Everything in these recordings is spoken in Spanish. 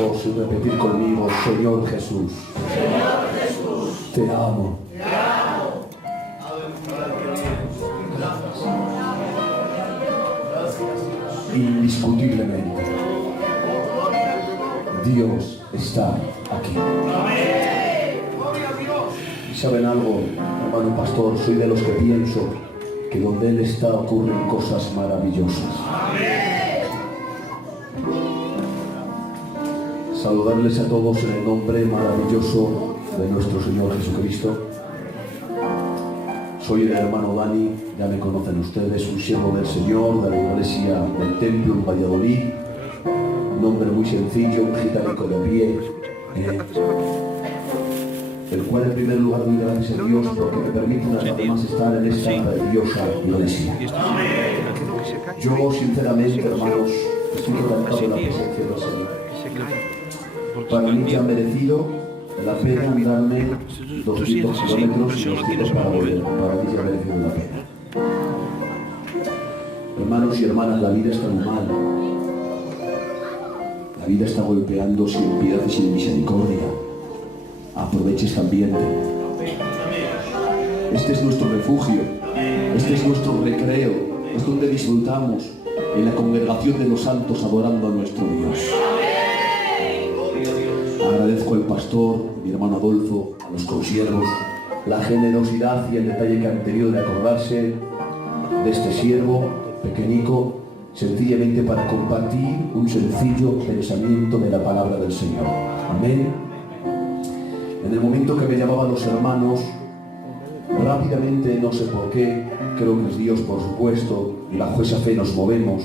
ojos y repetir conmigo: Señor Jesús, te amo. Indiscutiblemente, Dios está aquí. ¿Y saben algo, hermano pastor? Soy de los que pienso que donde Él está ocurren cosas maravillosas. Saludarles a todos en el nombre maravilloso de nuestro Señor Jesucristo. Soy el hermano Dani, ya me conocen ustedes, un siervo del Señor, de la iglesia del Templo en Valladolid. Un hombre muy sencillo, un gitanico de pie, el cual en primer lugar doy gracias a Dios porque me permite una vez más estar en esta maravillosa iglesia. Yo sinceramente, hermanos, estoy quebrantado en la presencia del Señor. Para mí que ha merecido la pena andarme 200 kilómetros y 200 para volver. Para mí que ha merecido la pena. Hermanos y hermanas, la vida está muy mal. La vida está golpeando sin piedad y sin misericordia. Aproveche este ambiente. Este es nuestro refugio. Este es nuestro recreo. Es donde disfrutamos en la congregación de los santos adorando a nuestro Dios. Agradezco al pastor, mi hermano Adolfo, a los consiervos, la generosidad y el detalle que han tenido de acordarse de este siervo pequeñico, sencillamente para compartir un sencillo pensamiento de la palabra del Señor. Amén. En el momento que me llamaban los hermanos, rápidamente, no sé por qué, creo que es Dios por supuesto, y bajo esa fe nos movemos,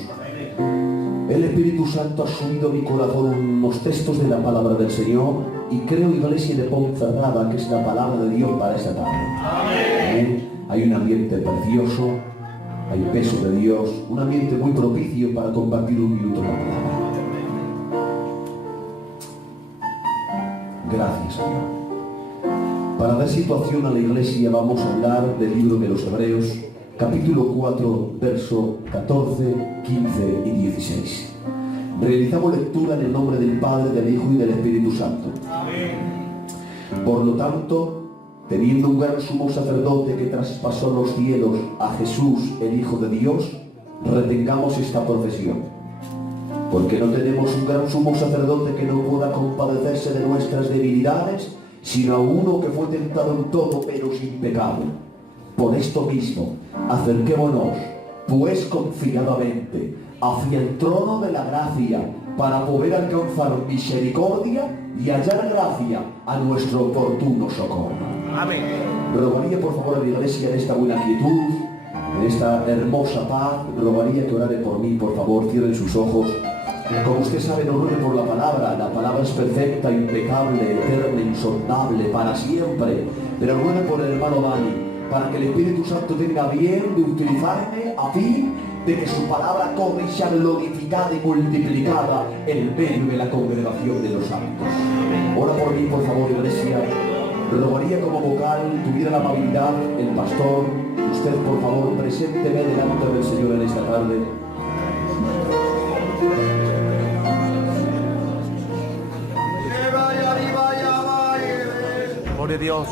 el Espíritu Santo ha subido a mi corazón unos textos de la palabra del Señor y creo, iglesia de Ponferrada, que es la palabra de Dios para esta tarde. Amén. Hay un ambiente precioso, hay peso de Dios, un ambiente muy propicio para compartir un minuto la palabra. Gracias, Señor. Para dar situación a la iglesia vamos a hablar del libro de los Hebreos, capítulo 4, verso 14, 15 y 16. Realizamos lectura en el nombre del Padre, del Hijo y del Espíritu Santo. Por lo tanto, teniendo un gran sumo sacerdote que traspasó los cielos, a Jesús, el Hijo de Dios, retengamos esta profesión. Porque no tenemos un gran sumo sacerdote que no pueda compadecerse de nuestras debilidades, sino a uno que fue tentado en todo, pero sin pecado. Por esto mismo, acerquémonos, pues confiadamente, hacia el trono de la gracia, para poder alcanzar misericordia y hallar gracia a nuestro oportuno socorro. Amén. Rogaría por favor a la iglesia en esta buena quietud, en esta hermosa paz, rogaría que orare por mí, por favor, cierren sus ojos. Como usted sabe, no ruegue por la palabra es perfecta, impecable, eterna, insondable, para siempre, pero ruegue por el hermano Dani, para que el Espíritu Santo tenga bien de utilizarme a fin de que su palabra corra y sea glorificada y multiplicada en medio de la congregación de los santos. Ora por mí, por favor, iglesia. Rogaría como vocal, tuviera la amabilidad, el pastor, usted, por favor, presénteme delante del Señor en esta tarde. Gloria a Dios.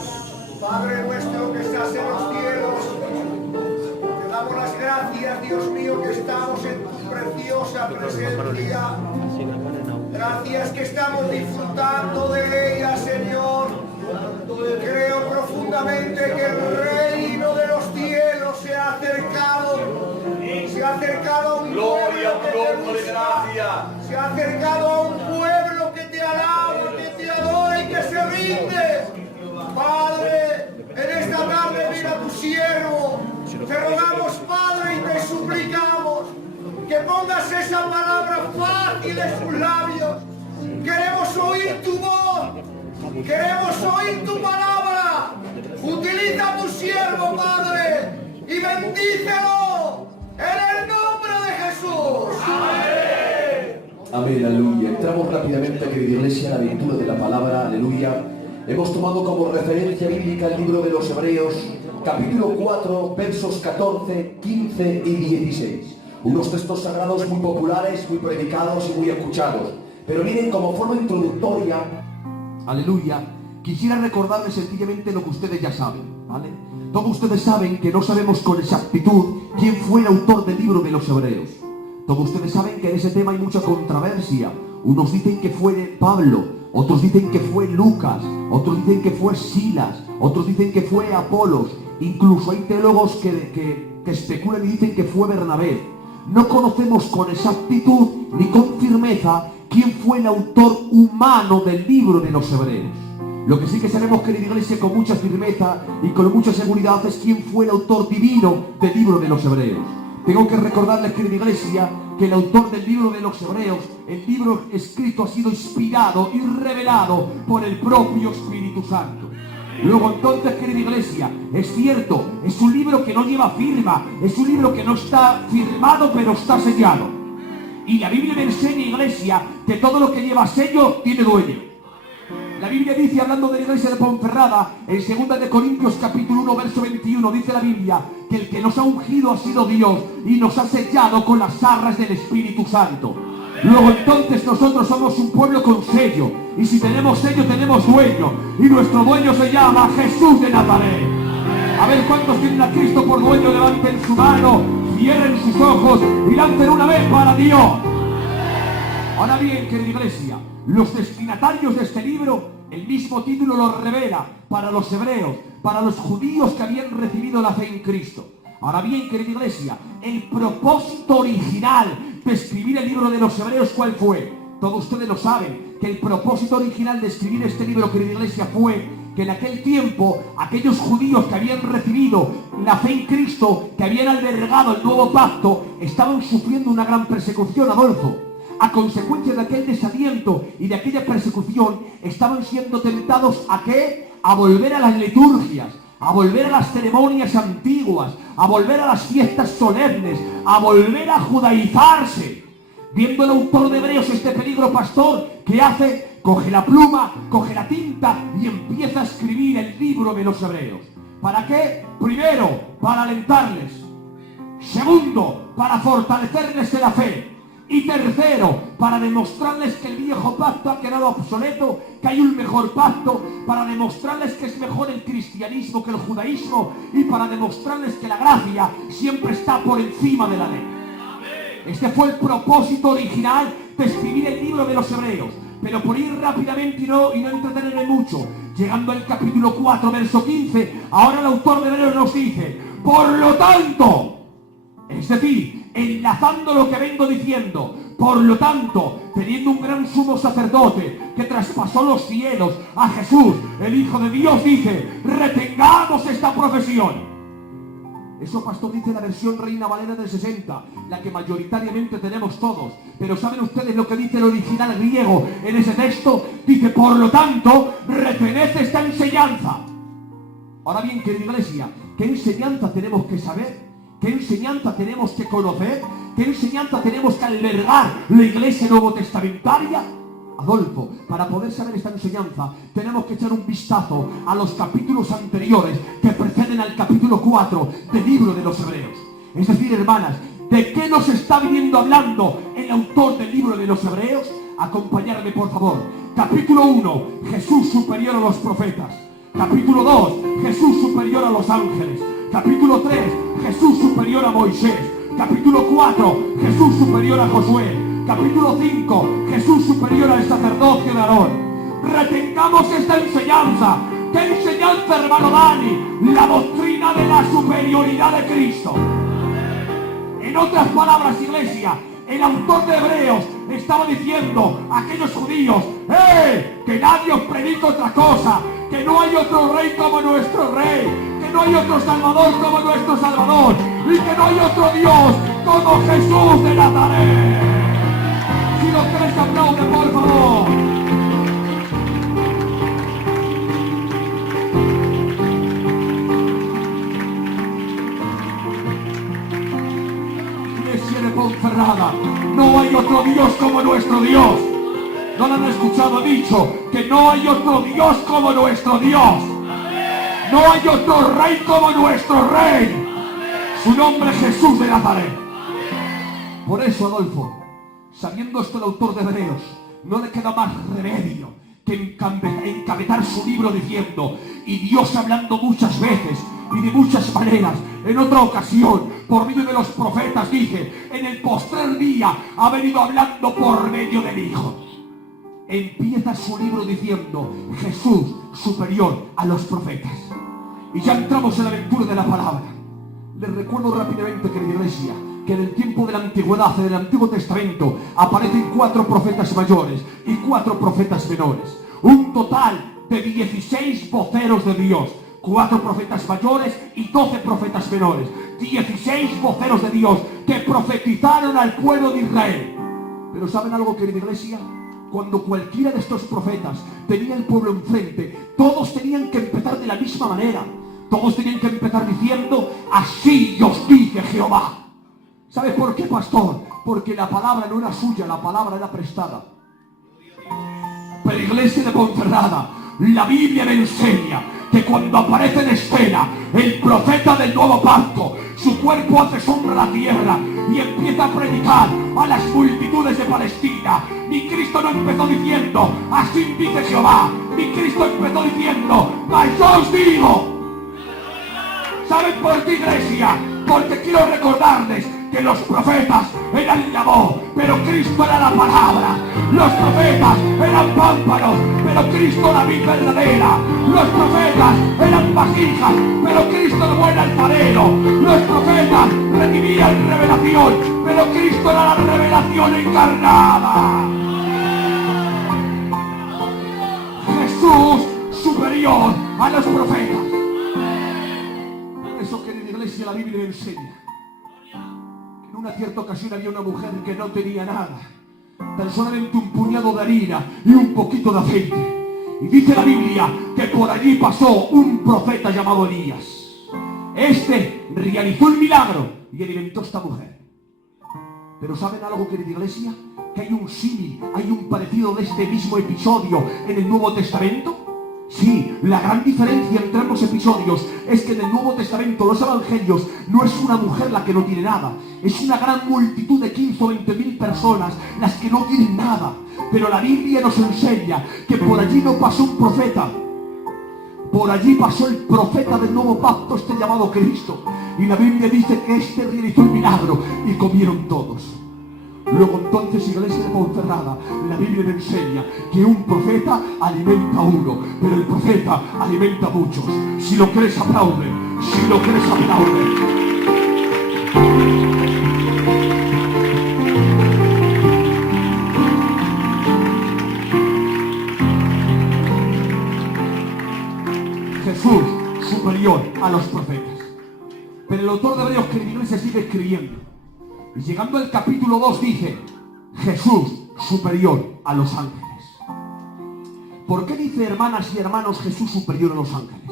Padre nuestro que estás en los cielos, te damos las gracias, Dios mío, que estamos en tu preciosa presencia. Gracias que estamos disfrutando de ella, Señor. Creo profundamente que el reino de los cielos se ha acercado a un pueblo que te busca, se ha acercado a un pueblo que te alaba, que te adora y que se rinde. Padre, en esta tarde mira a tu siervo, te rogamos, Padre, y te suplicamos que pongas esa palabra fácil en sus labios. Queremos oír tu voz, queremos oír tu palabra. Utiliza a tu siervo, Padre, y bendícelo en el nombre de Jesús. Amén. Amén, aleluya. Entramos rápidamente, querida iglesia, a la lectura de la palabra, aleluya. Hemos tomado como referencia bíblica el libro de los Hebreos, capítulo 4, versos 14, 15 y 16. Unos textos sagrados muy populares, muy predicados y muy escuchados. Pero miren, como forma introductoria, aleluya, quisiera recordarles sencillamente lo que ustedes ya saben, ¿vale? Todos ustedes saben que no sabemos con exactitud quién fue el autor del libro de los Hebreos. Todos ustedes saben que en ese tema hay mucha controversia. Unos dicen que fue Pablo, otros dicen que fue Lucas, otros dicen que fue Silas, otros dicen que fue Apolos. Incluso hay teólogos que especulan y dicen que fue Bernabé. No conocemos con exactitud ni con firmeza quién fue el autor humano del libro de los Hebreos. Lo que sí que sabemos, querida iglesia, con mucha firmeza y con mucha seguridad es quién fue el autor divino del libro de los Hebreos. Tengo que recordarles, querida iglesia, que el autor del libro de los Hebreos, el libro escrito, ha sido inspirado y revelado por el propio Espíritu Santo. Luego entonces, querida iglesia, es cierto, es un libro que no lleva firma, es un libro que no está firmado pero está sellado. Y la Biblia me enseña, iglesia, que todo lo que lleva sello tiene dueño. La Biblia dice, hablando de la iglesia de Ponferrada, en 2 de Corintios capítulo 1, verso 21, dice la Biblia que el que nos ha ungido ha sido Dios y nos ha sellado con las arras del Espíritu Santo. Luego entonces nosotros somos un pueblo con sello, y si tenemos sello tenemos dueño, y nuestro dueño se llama Jesús de Nazaret. A ver cuántos tienen a Cristo por dueño, levanten su mano, cierren sus ojos y lancen una vez para Dios. Ahora bien, querida iglesia, los destinatarios de este libro, el mismo título lo revela para los hebreos, para los judíos que habían recibido la fe en Cristo. Ahora bien, querida iglesia, el propósito original de escribir el libro de los Hebreos, ¿cuál fue? Todos ustedes lo saben, que el propósito original de escribir este libro, querida iglesia, fue que en aquel tiempo aquellos judíos que habían recibido la fe en Cristo, que habían albergado el nuevo pacto, estaban sufriendo una gran persecución, Adolfo. A consecuencia de aquel desaliento y de aquella persecución, estaban siendo tentados ¿a qué? A volver a las liturgias, a volver a las ceremonias antiguas, a volver a las fiestas solemnes, a volver a judaizarse. Viendo el autor de Hebreos este peligro, pastor, ¿qué hace? Coge la pluma, coge la tinta y empieza a escribir el libro de los Hebreos. ¿Para qué? Primero, para alentarles. Segundo, para fortalecerles en la fe. Y tercero, para demostrarles que el viejo pacto ha quedado obsoleto, que hay un mejor pacto, para demostrarles que es mejor el cristianismo que el judaísmo, y para demostrarles que la gracia siempre está por encima de la ley. Este fue el propósito original de escribir el libro de los Hebreos. Pero por ir rápidamente y no entretenerme mucho, llegando al capítulo 4, verso 15, ahora el autor de Hebreos nos dice, por lo tanto, es decir, enlazando lo que vengo diciendo, por lo tanto, teniendo un gran sumo sacerdote que traspasó los cielos, a Jesús, el Hijo de Dios, dice, retengamos esta profesión. Eso, pastor, dice la versión Reina Valera del 60, la que mayoritariamente tenemos todos. Pero ¿saben ustedes lo que dice el original griego en ese texto? Dice, por lo tanto, retened esta enseñanza. Ahora bien, querida iglesia, ¿qué enseñanza tenemos que saber? ¿Qué enseñanza tenemos que conocer? ¿Qué enseñanza tenemos que albergar la iglesia nuevo testamentaria? Adolfo, para poder saber esta enseñanza tenemos que echar un vistazo a los capítulos anteriores que preceden al capítulo 4 del libro de los Hebreos. Es decir, hermanas, ¿de qué nos está viniendo hablando el autor del libro de los Hebreos? Acompañadme, por favor. Capítulo 1, Jesús superior a los profetas. Capítulo 2, Jesús superior a los ángeles. Capítulo 3, Jesús superior a Moisés. Capítulo 4, Jesús superior a Josué. Capítulo 5, Jesús superior al sacerdocio de Aarón. Retengamos esta enseñanza. ¿Qué enseñanza, hermano Dani? La doctrina de la superioridad de Cristo. En otras palabras, iglesia, el autor de Hebreos estaba diciendo a aquellos judíos, que nadie os predica otra cosa, que no hay otro rey como nuestro rey, que no hay otro salvador como nuestro salvador, y que no hay otro Dios como Jesús de Nazaret. Si lo crees, aplaude, por favor. Iglesia de Ponferrada, no hay otro Dios como nuestro Dios. ¿No lo han escuchado? He dicho que no hay otro Dios como nuestro Dios. No hay otro rey como nuestro rey. Su nombre es Jesús de Nazaret. Por eso, Adolfo, sabiendo esto el autor de Hebreos, no le queda más remedio que encabezar su libro diciendo: y Dios hablando muchas veces y de muchas maneras, en otra ocasión, por medio de los profetas, dije, en el postrer día ha venido hablando por medio del Hijo. Empieza su libro diciendo: Jesús superior a los profetas. Y ya entramos en la lectura de la palabra. Les recuerdo rápidamente, querida iglesia, que en el tiempo de la antigüedad, en el Antiguo Testamento, aparecen 4 profetas mayores y 4 profetas menores. Un total de 16 voceros de Dios. 4 profetas mayores y 12 profetas menores. 16 voceros de Dios que profetizaron al pueblo de Israel. Pero ¿saben algo, querida iglesia? Cuando cualquiera de estos profetas tenía el pueblo enfrente, todos tenían que empezar de la misma manera. Todos tenían que empezar diciendo: así os dice Jehová. ¿Sabe por qué, pastor? Porque la palabra no era suya, la palabra era prestada. Pero iglesia de Ponferrada, la Biblia me enseña que cuando aparece en escena el profeta del nuevo pacto, su cuerpo hace sombra a la tierra y empieza a predicar a las multitudes de Palestina. Ni Cristo no empezó diciendo: así dice Jehová. Ni Cristo empezó diciendo: mas yo os digo. ¿Saben por qué, iglesia? Porque quiero recordarles que los profetas eran la voz, pero Cristo era la palabra. Los profetas eran pámpanos, pero Cristo la vid verdadera. Los profetas eran vasijas, pero Cristo el buen alfarero. Los profetas recibían revelación, pero Cristo era la revelación encarnada. Jesús superior a los profetas. Por eso, querida iglesia, la Biblia me enseña que en una cierta ocasión había una mujer que no tenía nada, tan solamente un puñado de harina y un poquito de aceite. Y dice la Biblia que por allí pasó un profeta llamado Elías. Este realizó el milagro y alimentó a esta mujer. Pero ¿saben algo, querida iglesia? Que hay un símil, hay un parecido de este mismo episodio en el Nuevo Testamento. Sí, la gran diferencia entre ambos episodios es que en el Nuevo Testamento, los evangelios, no es una mujer la que no tiene nada, es una gran multitud de 15 o 20.000 personas las que no tienen nada. Pero la Biblia nos enseña que por allí no pasó un profeta, por allí pasó el profeta del nuevo pacto, este llamado Cristo. Y la Biblia dice que este realizó el milagro y comieron todos. Luego entonces, iglesia de Ponferrada, la Biblia me enseña que un profeta alimenta a uno, pero el profeta alimenta a muchos. Si lo crees, aplaude. Si lo crees, aplaude. Jesús superior a los profetas. Pero el autor de Hebreos, que la iglesia sigue escribiendo. Y llegando al capítulo 2 dice: Jesús superior a los ángeles. ¿Por qué dice, hermanas y hermanos, Jesús superior a los ángeles?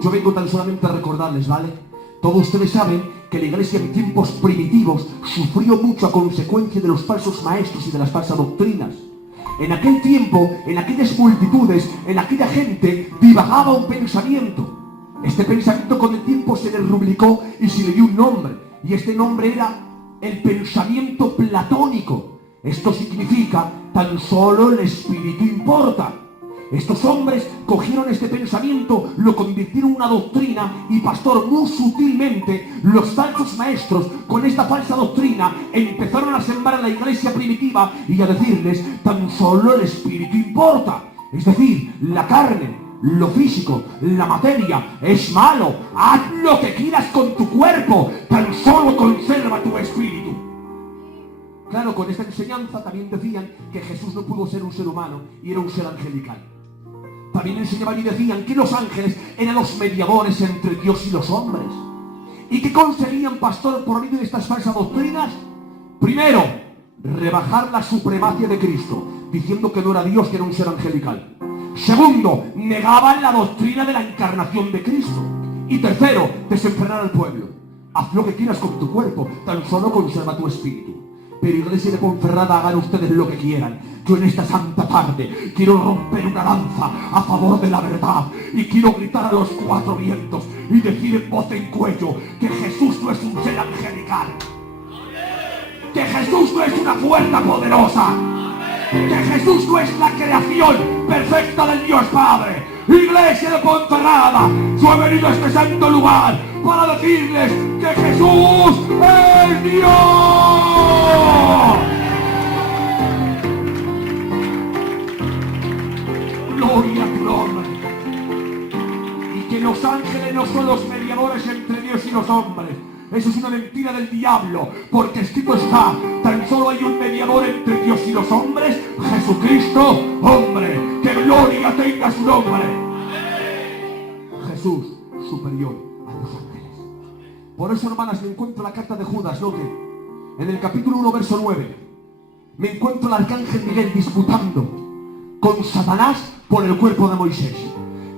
Yo vengo tan solamente a recordarles, ¿vale? Todos ustedes saben que la iglesia en tiempos primitivos sufrió mucho a consecuencia de los falsos maestros y de las falsas doctrinas. En aquel tiempo, en aquellas multitudes, en aquella gente, divagaba un pensamiento. Este pensamiento con el tiempo se le rubricó y se le dio un nombre. Y este nombre era el pensamiento platónico. Esto significa: tan solo el espíritu importa. Estos hombres cogieron este pensamiento, lo convirtieron en una doctrina y, pastor, muy sutilmente los falsos maestros con esta falsa doctrina empezaron a sembrar a la iglesia primitiva y a decirles: tan solo el espíritu importa. Es decir, la carne, lo físico, la materia es malo. Haz lo que quieras con tu cuerpo, tan solo conserva tu espíritu. Claro, con esta enseñanza también decían que Jesús no pudo ser un ser humano y era un ser angelical. También enseñaban y decían que los ángeles eran los mediadores entre Dios y los hombres. ¿Y qué conseguían, pastor, por medio de estas falsas doctrinas? Primero, rebajar la supremacia de Cristo, diciendo que no era Dios, que era un ser angelical. Segundo, negaban la doctrina de la encarnación de Cristo. Y tercero, desenfrenar al pueblo. Haz lo que quieras con tu cuerpo, tan solo conserva tu espíritu. Pero, iglesia de Ponferrada, hagan ustedes lo que quieran. Yo en esta santa tarde quiero romper una lanza a favor de la verdad. Y quiero gritar a los 4 vientos y decir en voz en cuello que Jesús no es un ser angelical. Que Jesús no es una fuerza poderosa. que Jesús no es la creación perfecta del Dios Padre. Iglesia de Ponferrada, yo he venido a este santo lugar para decirles que Jesús es Dios. Gloria a tu nombre. Y que los ángeles no son los mediadores entre Dios y los hombres. Eso es una mentira del diablo, porque escrito está, tan solo hay un mediador entre Dios y los hombres, Jesucristo, hombre, que gloria tenga su nombre. Jesús, superior a los ángeles. Por eso, hermanas, me encuentro la carta de Judas, noten, en el capítulo 1, verso 9, me encuentro al arcángel Miguel disputando con Satanás por el cuerpo de Moisés.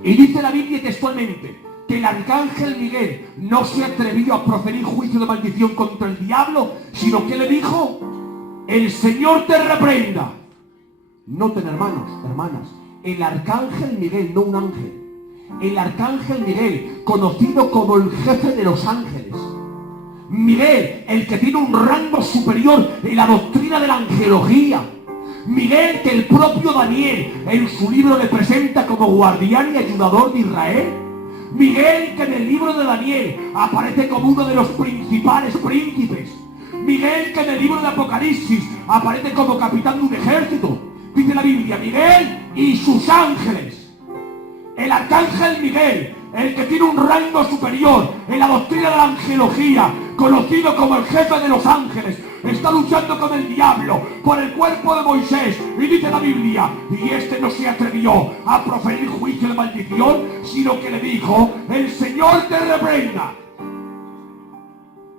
Y dice la Biblia textualmente que el arcángel Miguel no se atrevió a proferir juicio de maldición contra el diablo, sino que le dijo: el Señor te reprenda. Noten, hermanos, hermanas, el arcángel Miguel, no un ángel. El arcángel Miguel, conocido como el jefe de los ángeles. Miguel, el que tiene un rango superior en la doctrina de la angelología. Miguel, que el propio Daniel en su libro le presenta como guardián y ayudador de Israel. Miguel, que en el libro de Daniel aparece como uno de los principales príncipes. Miguel, que en el libro de Apocalipsis aparece como capitán de un ejército. Dice la Biblia, Miguel y sus ángeles. El arcángel Miguel, el que tiene un rango superior en la doctrina de la angelología, conocido como el jefe de los ángeles, está luchando con el diablo por el cuerpo de Moisés. Y dice la Biblia, y este no se atrevió a proferir juicio de maldición, sino que le dijo: el Señor te reprenda.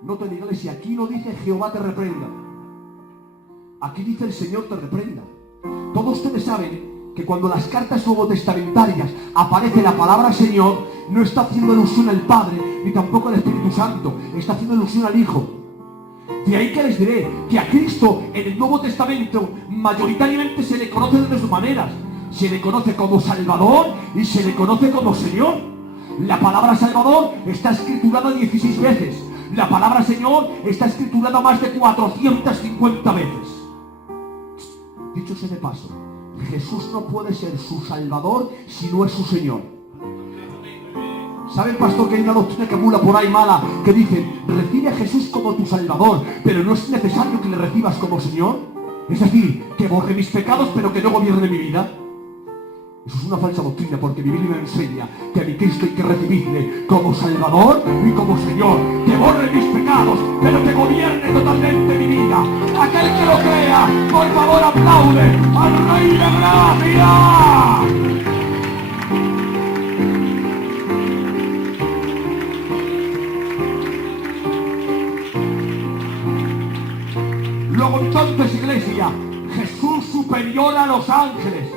Noten, iglesia, aquí no dice Jehová te reprenda, aquí dice el Señor te reprenda. Todos ustedes saben que cuando las cartas nuevotestamentarias aparece la palabra Señor, no está haciendo alusión al Padre, ni tampoco al Espíritu Santo, está haciendo alusión al Hijo. De ahí que les diré que a Cristo en el Nuevo Testamento mayoritariamente se le conoce de dos maneras. Se le conoce como Salvador y se le conoce como Señor. La palabra Salvador está escriturada 16 veces. La palabra Señor está escriturada más de 450 veces. Dicho sea de paso, Jesús no puede ser su Salvador si no es su Señor. ¿Sabe el pastor que hay una doctrina que mula por ahí mala que dice: recibe a Jesús como tu Salvador, pero no es necesario que le recibas como Señor? Es decir, que borre mis pecados pero que no gobierne mi vida. Eso es una falsa doctrina, porque mi Biblia me enseña que a mi Cristo hay que recibirle como Salvador y como Señor, que borre mis pecados pero que gobierne totalmente mi vida. Aquel que lo crea, por favor aplaude al Rey de Gracia. Luego entonces, iglesia, Jesús superior a los ángeles.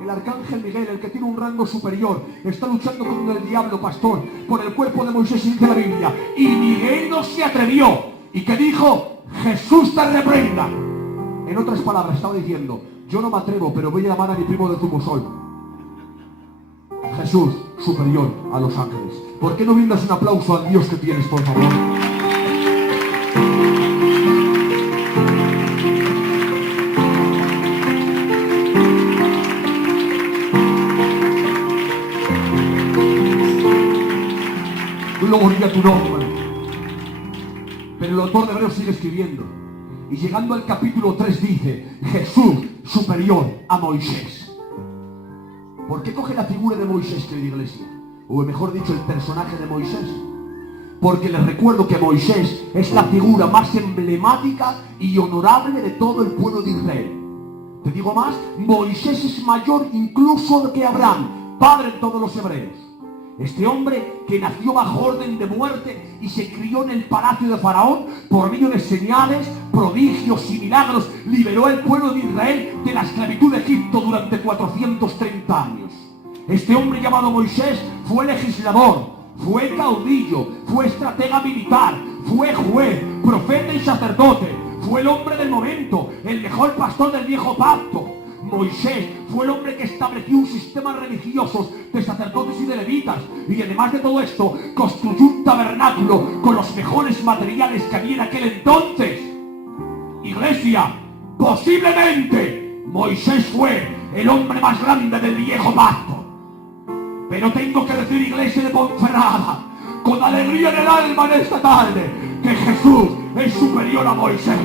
El arcángel Miguel, el que tiene un rango superior, está luchando con el diablo, pastor, por el cuerpo de Moisés, dice la Biblia. Y Miguel no se atrevió. ¿Y qué dijo? Jesús te reprenda. En otras palabras, estaba diciendo: yo no me atrevo, pero voy a llamar a mi primo de Zumosol. Jesús superior a los ángeles. ¿Por qué no brindas un aplauso al Dios que tienes, por favor? Gloria a tu nombre. Pero el autor de Hebreos sigue escribiendo, y llegando al capítulo 3 dice: Jesús superior a Moisés. ¿Por qué coge la figura de Moisés, querida iglesia? O mejor dicho, el personaje de Moisés. Porque les recuerdo que Moisés es la figura más emblemática y honorable de todo el pueblo de Israel. Te digo más, Moisés es mayor incluso que Abraham, padre de todos los hebreos. Este hombre que nació bajo orden de muerte y se crió en el palacio de Faraón, por medio de señales, prodigios y milagros, liberó al pueblo de Israel de la esclavitud de Egipto durante 430 años. Este hombre llamado Moisés fue legislador, fue caudillo, fue estratega militar, fue juez, profeta y sacerdote, fue el hombre del momento, el mejor pastor del viejo pacto. Moisés fue el hombre que estableció un sistema religioso de sacerdotes y de levitas, y además de todo esto construyó un tabernáculo con los mejores materiales que había en aquel entonces. Iglesia, posiblemente Moisés fue el hombre más grande del viejo pacto. Pero tengo que decir, iglesia de Ponferrada, con alegría en el alma en esta tarde, que Jesús es superior a Moisés.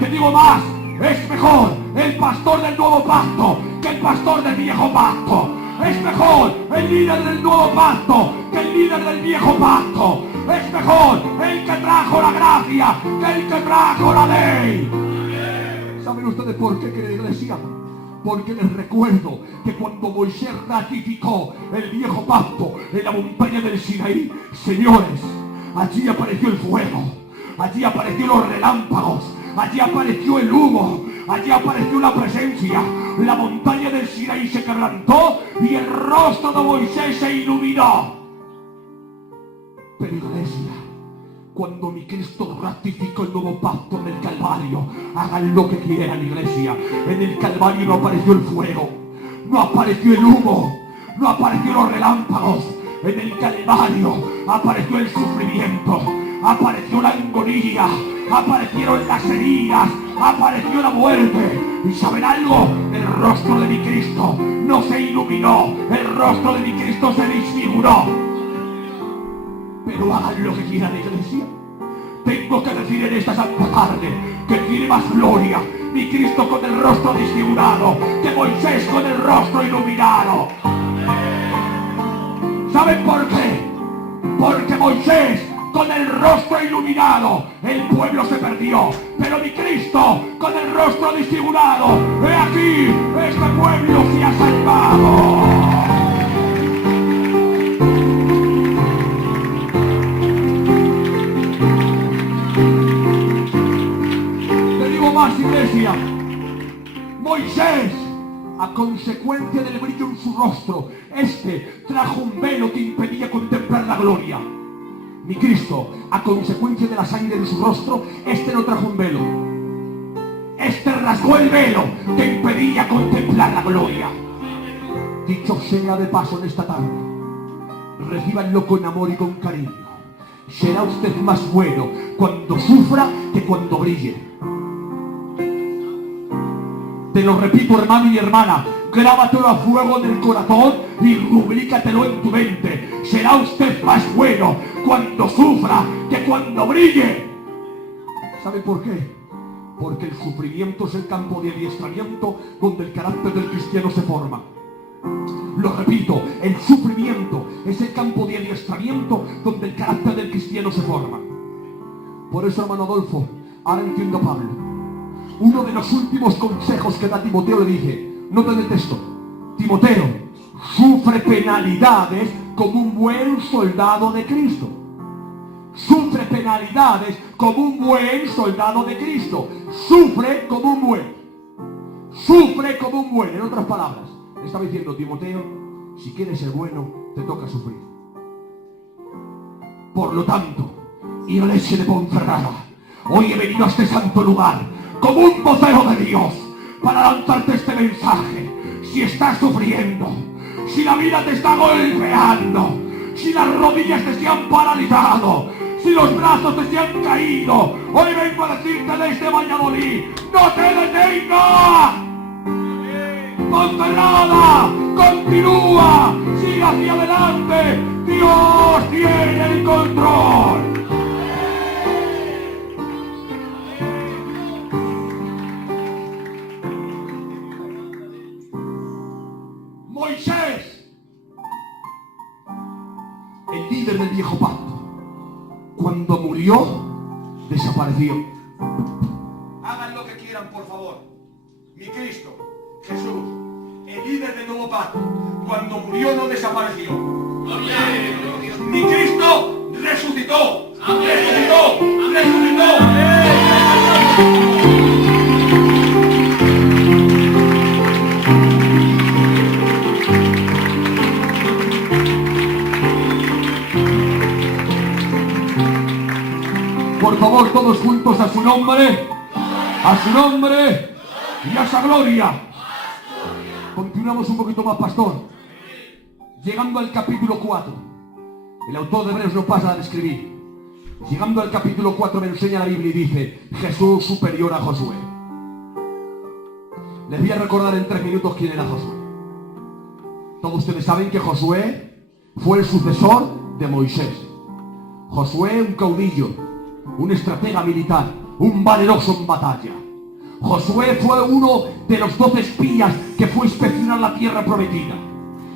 Te digo más, es mejor el pastor del nuevo pacto que el pastor del viejo pacto. Es mejor el líder del nuevo pacto que el líder del viejo pacto. Es mejor el que trajo la gracia que el que trajo la ley. ¿Saben ustedes por qué, querida iglesia? Porque les recuerdo que cuando Moisés ratificó el viejo pacto en la montaña del Sinaí, señores, allí apareció el fuego, allí aparecieron los relámpagos, allí apareció el humo, allí apareció la presencia. La montaña del Sinaí se quebrantó y el rostro de Moisés se iluminó. Pero iglesia, cuando mi Cristo ratificó el nuevo pacto en el Calvario, hagan lo que quieran, iglesia, en el Calvario no apareció el fuego, no apareció el humo, no apareció los relámpagos. En el Calvario apareció el sufrimiento, apareció la agonía, aparecieron las heridas, apareció la muerte. ¿Y saben algo? El rostro de mi Cristo no se iluminó, el rostro de mi Cristo se desfiguró. Pero hagan lo que quieran, iglesia. Tengo que decir en esta santa tarde que tiene más gloria mi Cristo con el rostro desfigurado que Moisés con el rostro iluminado. ¿Saben por qué? Porque Moisés con el rostro iluminado, el pueblo se perdió, pero mi Cristo con el rostro desfigurado, he aquí, este pueblo se ha salvado. Más, iglesia, Moisés, a consecuencia del brillo en su rostro, trajo un velo que impedía contemplar la gloria. Mi Cristo, a consecuencia de la sangre de su rostro, no trajo un velo. Rasgó el velo que impedía contemplar la gloria. Dicho sea de paso en esta tarde, recíbanlo con amor y con cariño. Será usted más bueno cuando sufra que cuando brille. Te lo repito, hermano y hermana, grábatelo a fuego en el corazón y rubricatelo en tu mente. Será usted más bueno cuando sufra que cuando brille. ¿Sabe por qué? Porque el sufrimiento es el campo de adiestramiento donde el carácter del cristiano se forma. Lo repito, el sufrimiento es el campo de adiestramiento donde el carácter del cristiano se forma. Por eso, hermano Adolfo, ahora entiendo a Pablo. Uno de los últimos consejos que da Timoteo le dije, noten el texto: Timoteo, sufre penalidades como un buen soldado de Cristo. Sufre penalidades como un buen soldado de Cristo. Sufre como un buen. Sufre como un buen. En otras palabras, estaba diciendo, Timoteo, si quieres ser bueno, te toca sufrir. Por lo tanto, iglesia de Ponferrada, hoy he venido a este santo lugar como un vocero de Dios para lanzarte este mensaje. Si estás sufriendo, si la vida te está golpeando, si las rodillas te se han paralizado, si los brazos te se han caído, hoy vengo a decirte desde Valladolid, no te detengas. Ponferrada, continúa, sigue hacia adelante, Dios tiene el control. Moisés, el líder del viejo pacto, cuando murió, desapareció. Hagan lo que quieran, por favor. Mi Cristo, Jesús, el líder del nuevo pacto, cuando murió no desapareció. Mi Cristo resucitó. Resucitó. Por favor, todos juntos a su nombre y a esa gloria. Continuamos un poquito más, pastor. Llegando al capítulo 4, el autor de Hebreos no pasa a describir. Llegando al capítulo 4 me enseña la Biblia y dice, Jesús superior a Josué. Les voy a recordar en 3 minutos quién era Josué. Todos ustedes saben que Josué fue el sucesor de Moisés. Josué, un caudillo, un estratega militar, un valeroso en batalla. Josué fue uno de los 12 espías que fue a inspeccionar la tierra prometida.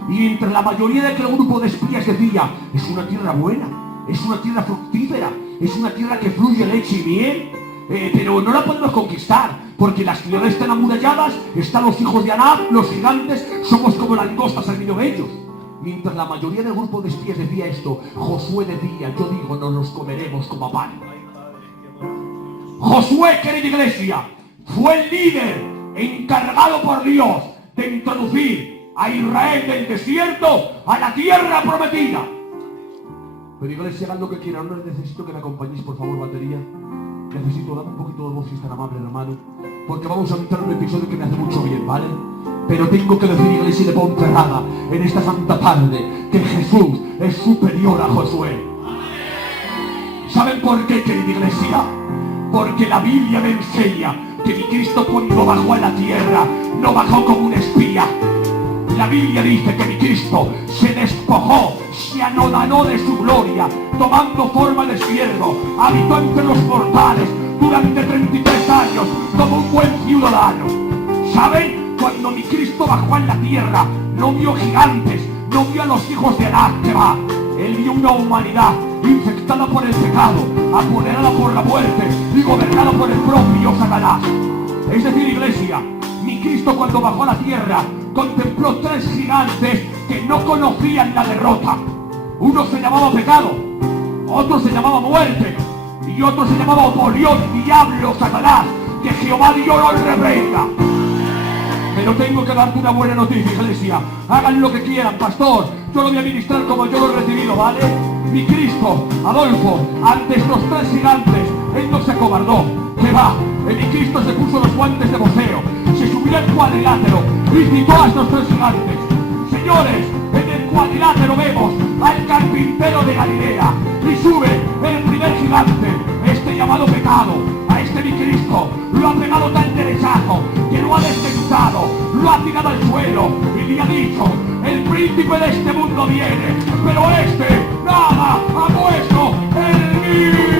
Y entre la mayoría de aquel grupo de espías decía: es una tierra buena, es una tierra fructífera, es una tierra que fluye leche y miel, pero no la podemos conquistar, porque las ciudades están amuralladas, están los hijos de Anak, los gigantes, somos como langostas al medio de ellos. Mientras la mayoría del grupo de espías decía esto, Josué decía: yo digo, nos los comeremos como a pan. Josué, querida iglesia, fue el líder encargado por Dios de introducir a Israel del desierto a la tierra prometida. Pero iglesia, hagan lo que quieran. No necesito que me acompañéis, por favor, batería. Necesito dar un poquito de voz, si es tan amable, hermano, porque vamos a entrar en un episodio que me hace mucho bien, ¿vale? Pero tengo que decir, iglesia de Ponferrada, en esta santa tarde, que Jesús es superior a Josué. ¿Saben por qué, querida iglesia? Porque la Biblia me enseña que mi Cristo, cuando bajó a la tierra, no bajó como un espía. La Biblia dice que mi Cristo se despojó, se anodanó de su gloria, tomando forma de siervo, habitó entre los mortales durante 33 años como un buen ciudadano. ¿Saben? Cuando mi Cristo bajó a la tierra, no vio gigantes, no vio a los hijos de Anak, que va. Él vio una humanidad infectada por el pecado, apoderada por la muerte y gobernada por el propio Satanás. Es decir, iglesia, mi Cristo, cuando bajó a la tierra, contempló 3 gigantes que no conocían la derrota. Uno se llamaba pecado, otro se llamaba muerte y otro se llamaba Apolión, diablo, Satanás. Que Jehová Dios lo reprenda. Pero tengo que darte una buena noticia, iglesia. Hagan lo que quieran, pastor, yo lo voy a ministrar como yo lo he recibido, ¿vale? Mi Cristo, Adolfo, ante estos 3 gigantes, él no se acobardó. Que va, mi Cristo se puso los guantes de boxeo, se subió al cuadrilátero y citó a estos 3 gigantes. Señores, en el cuadrilátero vemos al carpintero de Galilea y sube el primer gigante, este llamado pecado. A este mi Cristo lo ha pegado tal derechazo que lo ha desdentado, lo ha tirado al suelo y le ha dicho: el príncipe de este mundo viene, pero este nada ha puesto en mí.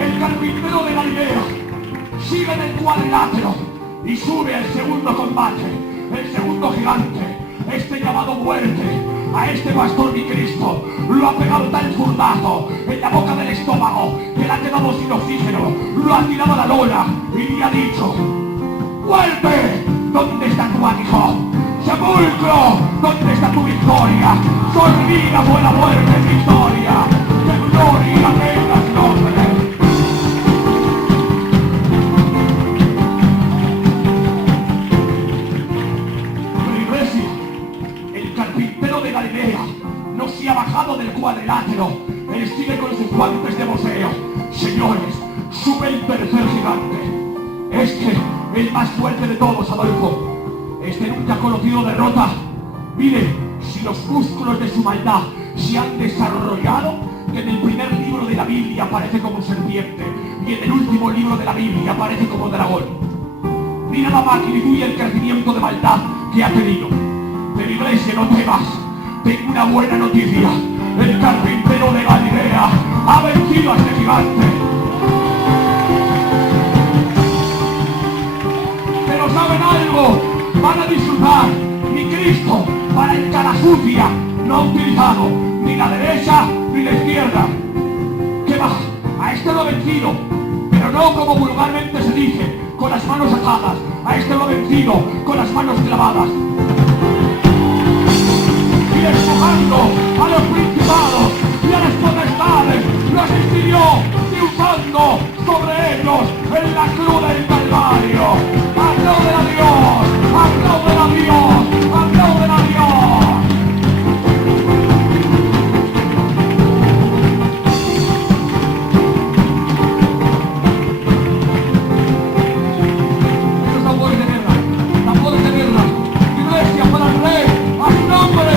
El carpintero de Galilea sigue en el cuadrilátero y sube al segundo combate, el segundo gigante, este llamado muerte. A este pastor mi Cristo lo ha pegado tal zurdazo en la boca del estómago que le ha quedado sin oxígeno, lo ha tirado a la lona y le ha dicho: muerte, ¿dónde está tu aguijón? Sepulcro, ¿dónde está tu victoria? Sorbida fue la muerte, victoria, que gloria tengas nombre. No se ha bajado del cuadrilátero, él sigue con sus guantes de boxeo. Señores, sube el tercer gigante, este, el más fuerte de todos, Adolfo. Este nunca ha conocido derrota. Mire, si los músculos de su maldad se han desarrollado, que en el primer libro de la Biblia aparece como serpiente y en el último libro de la Biblia aparece como dragón. Mira la magnitud y el crecimiento de maldad que ha tenido. Pero iglesia, no temas. Tengo una buena noticia. El carpintero de Galilea ha vencido a este gigante. Pero ¿saben algo? Van a disfrutar. Mi Cristo, para el cara sucia, no ha utilizado ni la derecha ni la izquierda. ¿Qué va? A este lo ha vencido, pero no como vulgarmente se dice, con las manos atadas. A este lo ha vencido con las manos clavadas. Y despojando a los principados y a las potestades, los exilió y usando sobre ellos en la cruz del Calvario. ¡Aplauden a Dios! ¡Aplauden a Dios! ¡Aplauden a Dios! Esos tambores de guerra, iglesia para el rey, a su nombre.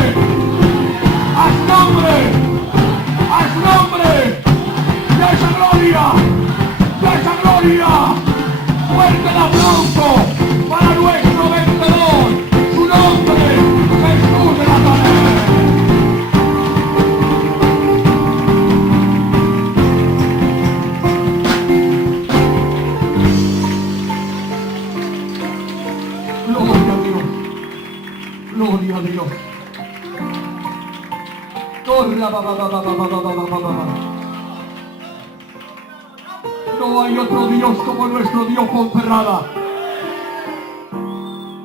No hay otro Dios como nuestro Dios Ponferrada.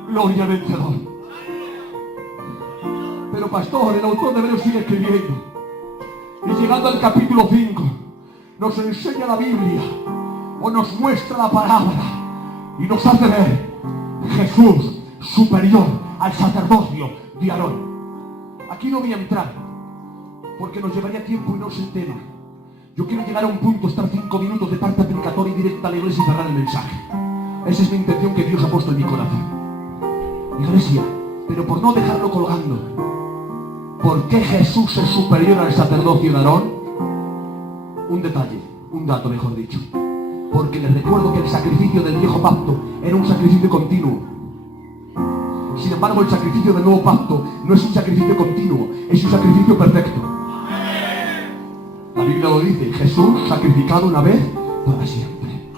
Gloria al vencedor. Pero pastor, el autor de Hebreos sigue escribiendo. Y llegando al capítulo 5, nos enseña la Biblia, o nos muestra la palabra, y nos hace ver Jesús superior al sacerdocio de Aarón. Aquí no voy a entrar, porque nos llevaría tiempo y no es el tema. Yo quiero llegar a un punto, estar 5 minutos de parte aplicatoria y directa a la iglesia y cerrar el mensaje. Esa es mi intención que Dios ha puesto en mi corazón. Iglesia, pero por no dejarlo colgando, ¿por qué Jesús es superior al sacerdocio de Aarón? Un detalle, un dato mejor dicho. Porque les recuerdo que el sacrificio del viejo pacto era un sacrificio continuo. Sin embargo, el sacrificio del nuevo pacto no es un sacrificio continuo, es un sacrificio perfecto. La Biblia lo dice, Jesús sacrificado una vez para siempre.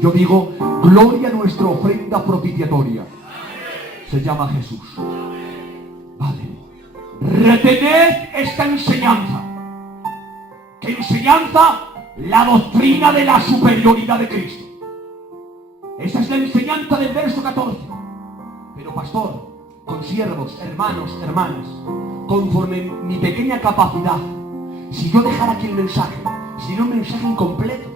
Yo digo, gloria a nuestra ofrenda propiciatoria. Se llama Jesús. Vale. Retened esta enseñanza. ¿Qué enseñanza? La doctrina de la superioridad de Cristo. Esa es la enseñanza del verso 14. Pero pastor, consiervos, hermanos, hermanas, conforme mi pequeña capacidad, si yo dejara aquí el mensaje, sería un mensaje incompleto.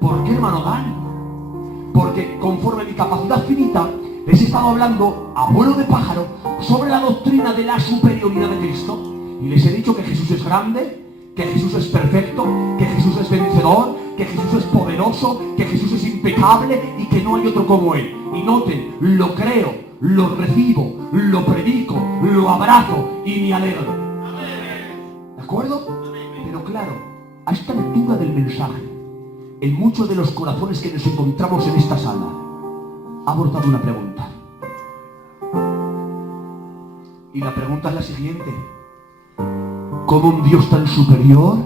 ¿Por qué, hermano Dan? Porque conforme mi capacidad finita, les he estado hablando a vuelo de pájaro sobre la doctrina de la superioridad de Cristo. Y les he dicho que Jesús es grande, que Jesús es perfecto, que Jesús es vencedor, que Jesús es poderoso, que Jesús es impecable y que no hay otro como Él. Y noten, lo creo, lo recibo, lo predico, lo abrazo y me alegro. ¿De acuerdo? Pero claro, a esta altura del mensaje, en muchos de los corazones que nos encontramos en esta sala, ha brotado una pregunta. Y la pregunta es la siguiente. ¿Cómo un Dios tan superior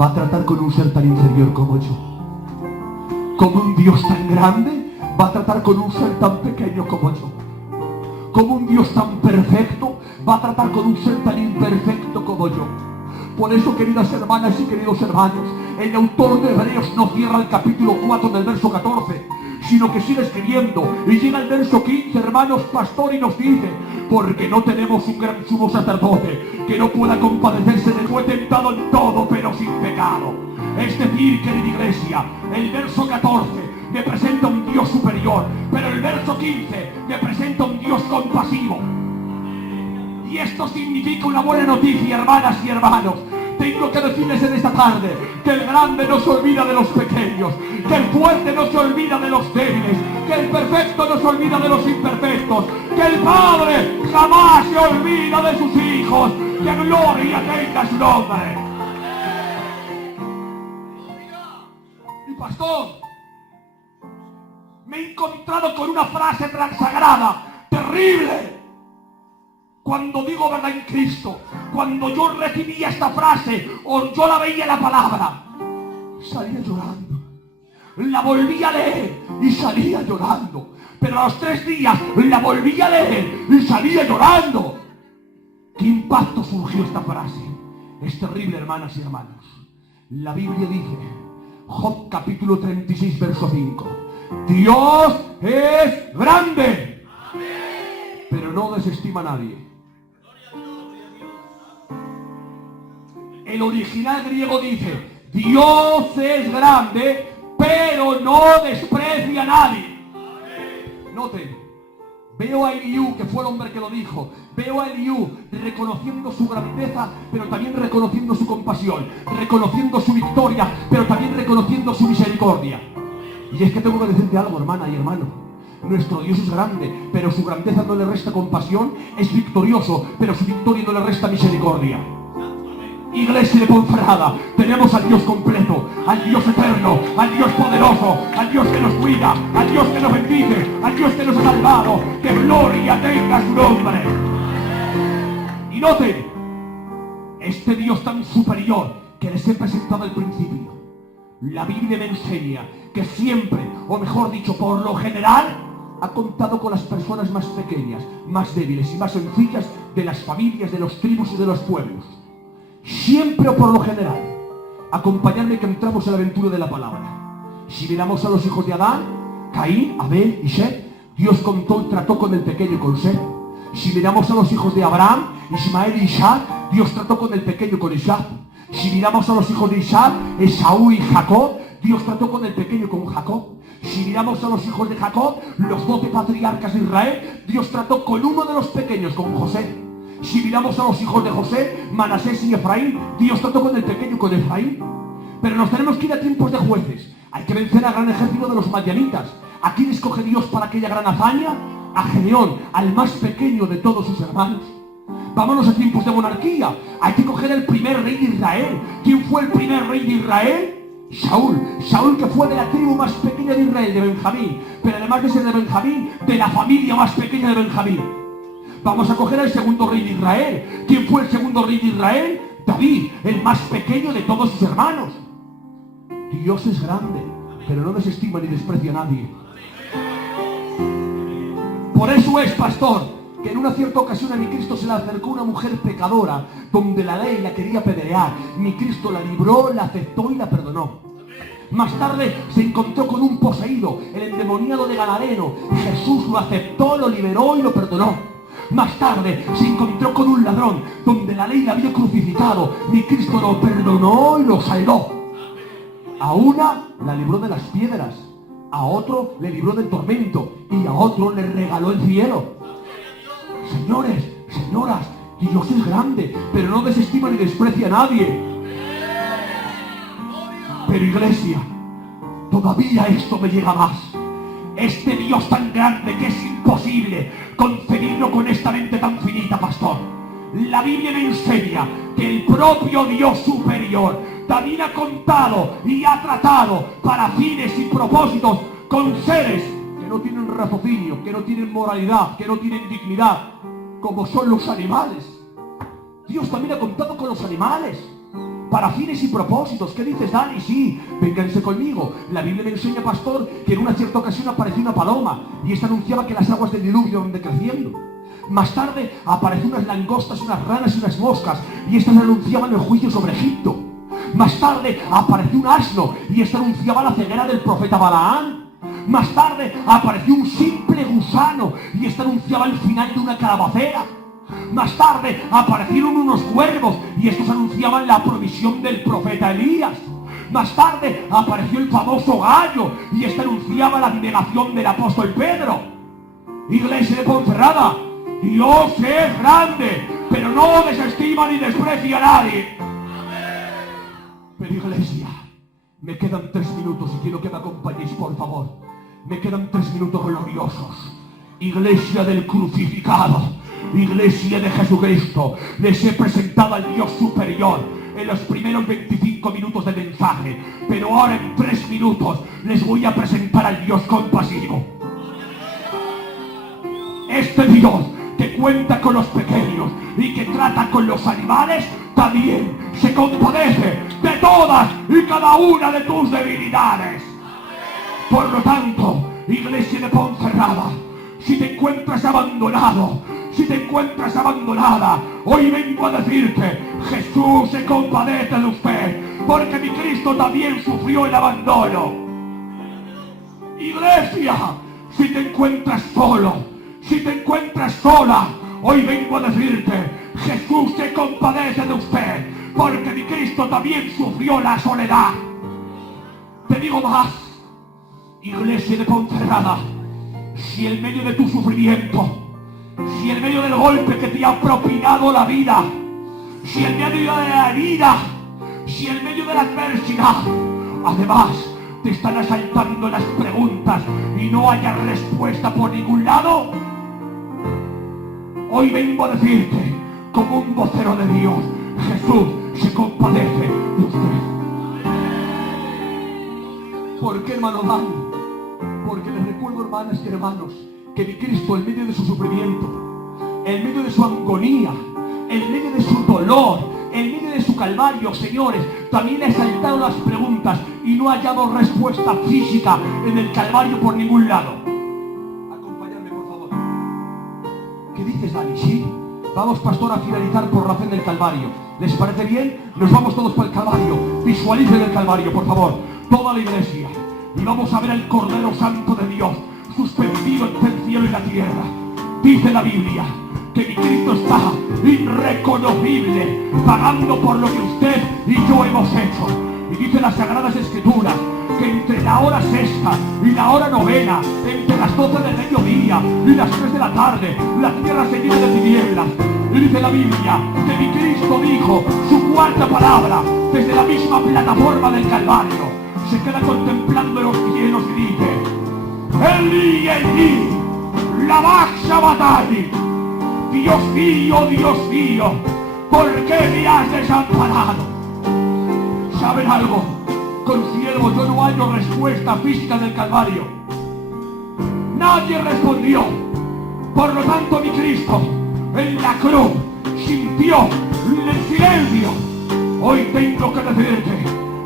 va a tratar con un ser tan inferior como yo? ¿Cómo un Dios tan grande va a tratar con un ser tan pequeño como yo? ¿Cómo un Dios tan perfecto va a tratar con un ser tan imperfecto como yo? Por eso, queridas hermanas y queridos hermanos, el autor de Hebreos no cierra el capítulo 4 del verso 14, sino que sigue escribiendo y llega al verso 15, hermanos, pastor, y nos dice: porque no tenemos un gran sumo sacerdote que no pueda compadecerse de fue tentado en todo, pero sin pecado. Es decir, querida iglesia, el verso 14 me presenta un Dios superior, pero el verso 15 me presenta un Dios compasivo. Y esto significa una buena noticia, hermanas y hermanos. Tengo que decirles en esta tarde que el grande no se olvida de los pequeños, que el fuerte no se olvida de los débiles, que el perfecto no se olvida de los imperfectos, que el Padre jamás se olvida de sus hijos. Que gloria tenga su nombre. Y pastor, me he encontrado con una frase sagrada, terrible. Cuando digo verdad en Cristo, cuando yo recibía esta frase o yo la veía en la palabra, salía llorando. La volví a leer y salía llorando. Pero a los 3 días la volví a leer y salía llorando. ¿Qué impacto surgió esta frase? Es terrible, hermanas y hermanos. La Biblia dice, Job capítulo 36, verso 5, Dios es grande, pero no desestima a nadie. El original griego dice, Dios es grande, pero no desprecia a nadie. Noten, veo a Eliú, que fue el hombre que lo dijo. Veo a Eliú reconociendo su grandeza, pero también reconociendo su compasión, reconociendo su victoria, pero también reconociendo su misericordia. Y es que tengo que decirte algo, hermana y hermano. Nuestro Dios es grande, pero su grandeza no le resta compasión. Es victorioso, pero su victoria no le resta misericordia. Iglesia de Ponferrada, tenemos al Dios completo, al Dios eterno, al Dios poderoso, al Dios que nos cuida, al Dios que nos bendice, al Dios que nos ha salvado. Que gloria tenga su nombre. Y noten, este Dios tan superior que les he presentado al principio, la Biblia me enseña que siempre, o mejor dicho, por lo general, ha contado con las personas más pequeñas, más débiles y más sencillas de las familias, de los tribus y de los pueblos. siempre o por lo general. Acompañadme que entramos en la aventura de la palabra. Si miramos a los hijos de Adán, Caín, Abel y Set, Dios contó y trató con el pequeño y con Set. Si miramos a los hijos de Abraham, Ismael y Isaac, Dios trató con el pequeño y con Isaac. Si miramos a los hijos de Isaac, Esaú y Jacob, Dios trató con el pequeño y con Jacob. Si miramos a los hijos de Jacob, los 12 patriarcas de Israel, Dios trató con uno de los pequeños, con José. Si miramos a los hijos de José, Manasés y Efraín, Dios trató con el pequeño y con Efraín. Pero nos tenemos que ir a tiempos de jueces. Hay que vencer al gran ejército de los madianitas. ¿A quién escoge Dios para aquella gran hazaña? A Gedeón, al más pequeño de todos sus hermanos. Vámonos a tiempos de monarquía. Hay que coger el primer rey de Israel. ¿Quién fue el primer rey de Israel? Saúl, que fue de la tribu más pequeña de Israel, de Benjamín, pero además de ser de Benjamín, de la familia más pequeña de Benjamín. Vamos a coger al segundo rey de Israel. ¿Quién fue el segundo rey de Israel? David, el más pequeño de todos sus hermanos. Dios es grande, pero no desestima ni desprecia a nadie. Por eso es, pastor, que en una cierta ocasión a mi Cristo se le acercó una mujer pecadora, donde la ley la quería apedrear. Mi Cristo la libró, la aceptó y la perdonó. Más tarde se encontró con un poseído, el endemoniado de Gadareno. Jesús lo aceptó, lo liberó y lo perdonó. Más tarde se encontró con un ladrón, donde la ley la había crucificado. Mi Cristo lo perdonó y lo salvó. A una la libró de las piedras, a otro le libró del tormento y a otro le regaló el cielo. Señores, señoras, Dios es grande, pero no desestima ni desprecia a nadie. Pero iglesia, todavía esto me llega más. Este Dios tan grande que es imposible concebirlo con esta mente tan finita, pastor. La Biblia me enseña que el propio Dios superior también ha contado y ha tratado para fines y propósitos con seres que no tienen raciocinio, que no tienen moralidad, que no tienen dignidad, como son los animales. Dios también ha contado con los animales para fines y propósitos. ¿Qué dices, Dani? Sí, vénganse conmigo. La Biblia me enseña, pastor, que en una cierta ocasión apareció una paloma y esta anunciaba que las aguas del diluvio iban decreciendo. Más tarde aparecieron unas langostas, unas ranas y unas moscas y estas anunciaban el juicio sobre Egipto. Más tarde apareció un asno y esta anunciaba la ceguera del profeta Balaán. Más tarde apareció un simple gusano y esta anunciaba el final de una calabacera. Más tarde aparecieron unos cuervos y estos anunciaban la provisión del profeta Elías. Más tarde apareció el famoso gallo y este anunciaba la abnegación del apóstol Pedro. Iglesia de Ponferrada, Dios es grande, pero no desestima ni desprecia a nadie. Pero iglesia, me quedan 3 minutos y quiero que me acompañéis, por favor. Me quedan 3 minutos gloriosos. Iglesia del crucificado, iglesia de Jesucristo, les he presentado al Dios superior en los primeros 25 minutos del mensaje, pero ahora en 3 minutos les voy a presentar al Dios compasivo. Este Dios que cuenta con los pequeños y que trata con los animales, también se compadece de todas y cada una de tus debilidades. Por lo tanto, iglesia de Ponferrada, si te encuentras abandonado, si te encuentras abandonada, hoy vengo a decirte, Jesús se compadece de usted, porque mi Cristo también sufrió el abandono. Iglesia, si te encuentras solo, si te encuentras sola, hoy vengo a decirte, Jesús se compadece de usted, porque mi Cristo también sufrió la soledad. Te digo más, iglesia de Ponferrada, si en medio de tu sufrimiento, si en medio del golpe que te ha propinado la vida, si en medio de la herida, si en medio de la adversidad, además te están asaltando las preguntas y no haya respuesta por ningún lado, hoy vengo a decirte, como un vocero de Dios, Jesús se compadece de usted. ¿Por qué, hermano Dani? Porque les recuerdo, hermanas y hermanos, que mi Cristo, en medio de su sufrimiento, en medio de su agonía, en medio de su dolor, en medio de su calvario, señores, también le asaltaron las preguntas y no ha hallado respuesta física en el calvario por ningún lado. Acompañadme, por favor. ¿Qué dices, Dani? Sí, Vamos, pastor, a finalizar por la fe del Calvario. ¿Les parece bien? Nos vamos todos por el Calvario. Visualicen el Calvario, por favor. Toda la iglesia. Y vamos a ver al Cordero Santo de Dios, suspendido entre el cielo y la tierra. Dice la Biblia que mi Cristo está irreconocible, pagando por lo que usted y yo hemos hecho. Y dice las Sagradas Escrituras que entre la hora sexta y la hora novena, entre las 12 del mediodía y las 3 de la tarde, la tierra se llena de tinieblas. Y dice la Biblia que mi Cristo dijo su cuarta palabra desde la misma plataforma del Calvario. Se queda contemplando los cielos y dice: Eli, Eli, lama sabachthani. Dios mío, ¿por qué me has desamparado? ¿Saben algo? Considero, yo no hallo respuesta física del Calvario. Nadie respondió. Por lo tanto, mi Cristo en la cruz sintió el silencio. Hoy tengo que decirte,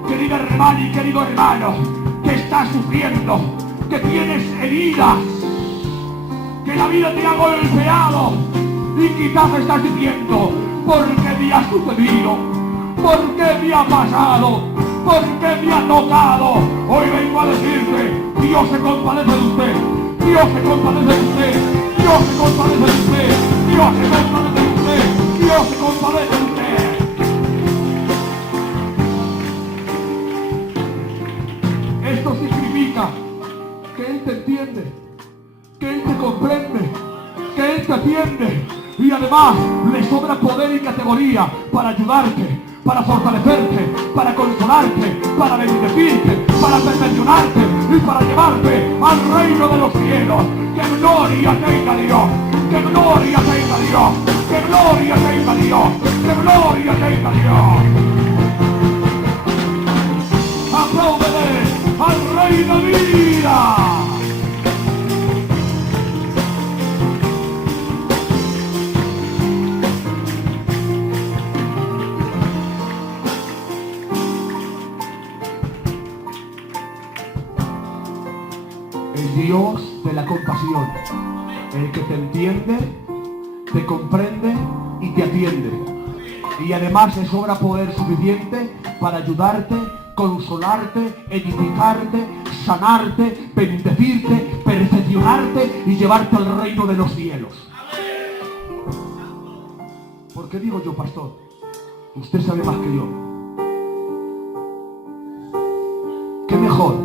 querida hermana y querido hermano, que estás sufriendo, que tienes heridas, que la vida te ha golpeado, y quizás estás diciendo: ¿por qué me ha sucedido? ¿Por qué me ha pasado? ¿Por qué me ha tocado? Hoy vengo a decirte: Dios se compadece de usted, Dios se compadece de usted, Dios se compadece de usted, Dios se compadece de usted, Dios se compadece de usted. Esto significa que Él te entiende, que Él te comprende, que Él te atiende, y además le sobra poder y categoría para ayudarte, para fortalecerte, para consolarte, para bendecirte, para perfeccionarte y para llevarte al reino de los cielos. ¡Que gloria tenga Dios! ¡Que gloria tenga Dios! ¡Que gloria tenga Dios! ¡Que gloria tenga Dios! ¡Apláudele al Rey de vida! Dios de la compasión, el que te entiende, te comprende y te atiende, y además le sobra poder suficiente para ayudarte, consolarte, edificarte, sanarte, bendecirte, perfeccionarte y llevarte al reino de los cielos. ¿Por qué digo yo, pastor? Usted sabe más que yo. ¿Qué mejor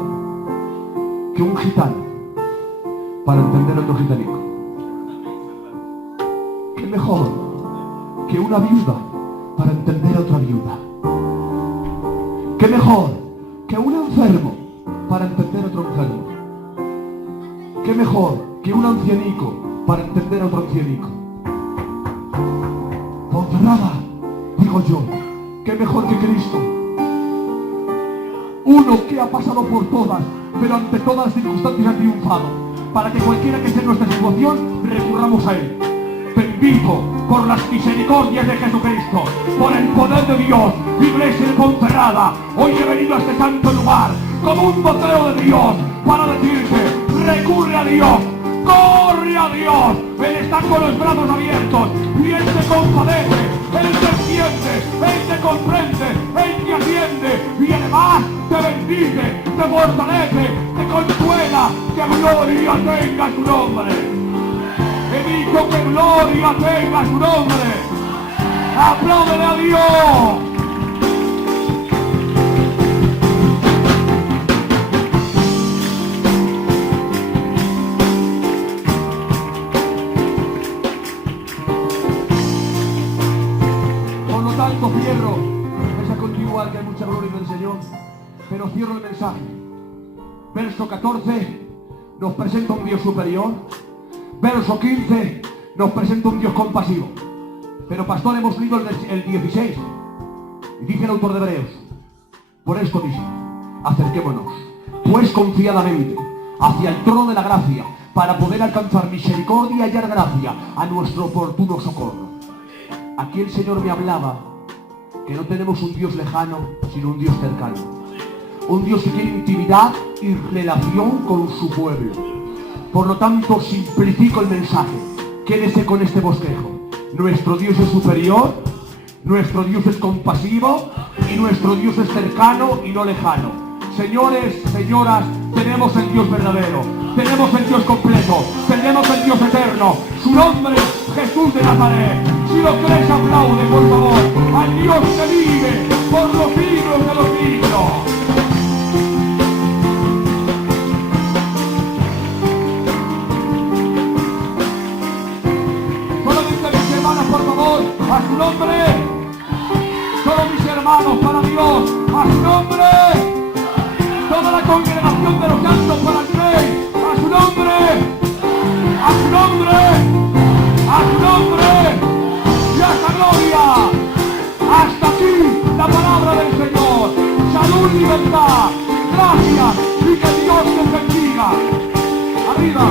que un gitano para entender a otro gitanico? ¿Qué mejor que una viuda para entender a otra viuda? ¿Qué mejor que un enfermo para entender a otro enfermo? ¿Qué mejor que un ancianico para entender a otro ancianico? Ponferrada, digo yo, ¿qué mejor que Cristo? Uno que ha pasado por todas, pero ante todas las circunstancias ha triunfado, para que cualquiera que sea nuestra situación, recurramos a Él. Bendito por las misericordias de Jesucristo, por el poder de Dios, Iglesia de Ponferrada, hoy he venido a este santo lugar como un vocero de Dios para decirte: recurre a Dios, corre a Dios. Él está con los brazos abiertos y Él te compadece, Él te entiende, Él te comprende, Él te atiende y además te bendice, te fortalece, te consuela. ¡Que gloria tenga su nombre! He dicho que gloria tenga su nombre. ¡Apláudele a Dios! Por lo tanto, cierro. Es a continuar, que hay mucha gloria del Señor, pero cierro el mensaje. Verso 14 nos presenta un Dios superior. Verso 15 nos presenta un Dios compasivo. Pero pastor, hemos leído el 16 y dice el autor de Hebreos: por esto dice, acerquémonos pues confiadamente hacia el trono de la gracia, para poder alcanzar misericordia y hallar gracia a nuestro oportuno socorro. Aquí el Señor me hablaba que no tenemos un Dios lejano, sino un Dios cercano, un Dios que tiene intimidad y relación con su pueblo. Por lo tanto, simplifico el mensaje. Quédese con este bosquejo. Nuestro Dios es superior, nuestro Dios es compasivo y nuestro Dios es cercano y no lejano. Señores, señoras, tenemos el Dios verdadero, tenemos el Dios completo, tenemos el Dios eterno. Su nombre es Jesús de Nazaret. Si lo crees, aplaude, por favor, al Dios que vive por los siglos de los siglos. Por favor, a su nombre, todos mis hermanos para Dios, a su nombre, toda la congregación de los santos para el Rey, a su nombre, a su nombre, a su nombre, y hasta gloria, hasta aquí la palabra del Señor, salud y libertad, gracias y que Dios te bendiga, arriba.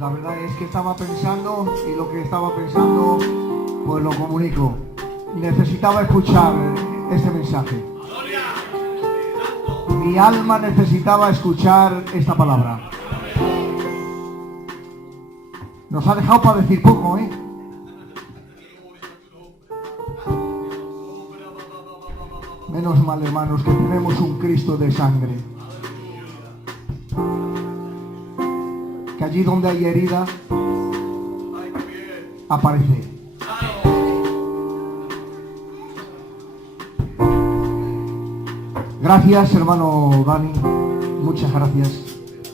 La verdad es que estaba pensando y lo que estaba pensando pues lo comunico. Necesitaba escuchar este mensaje. Mi alma necesitaba escuchar esta palabra. Nos ha dejado para decir poco, ¿eh? Menos mal, hermanos, que tenemos un Cristo de sangre. Que allí donde hay herida, aparece. Gracias, hermano Dani, muchas gracias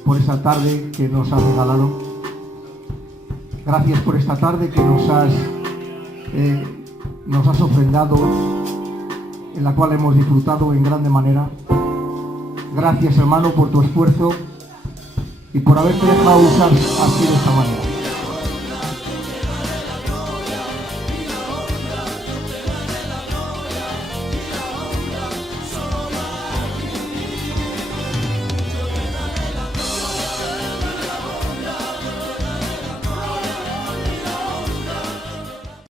por esta tarde que nos has regalado. Gracias por esta tarde que nos has ofrendado, en la cual hemos disfrutado en grande manera. Gracias, hermano, por tu esfuerzo y por haberte dejado usar así de esta manera.